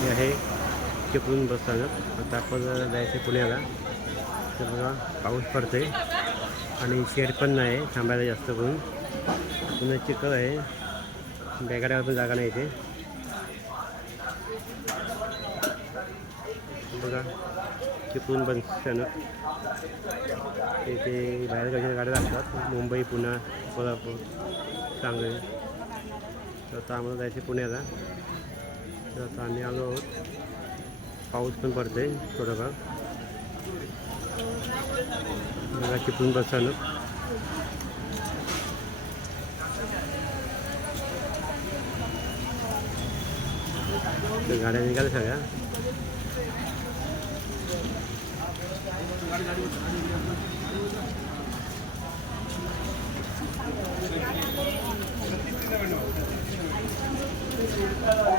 हे आहे चिपळूण बसस्थानक आता आपण जायचं पुण्याला. तर बघा पाऊस पडते आणि शेड पण नाही थांबायला जास्त करून. पुन्हा चिखल आहे. बॅगाड्यावर पण जागा नाही इथे. बघा चिपळूण बस इथे इथे बाहेरगावच्या गाड्या लागतात. मुंबई पुणे कोल्हापूर सांगली. तर आता आम्हाला जायचं पुण्याला. तर आता आम्ही आलो आहोत पाऊस पण पडते थोडंफार बघा चिपळूण बस स्थानक तर गाड्या निघाल्या सगळ्या Thank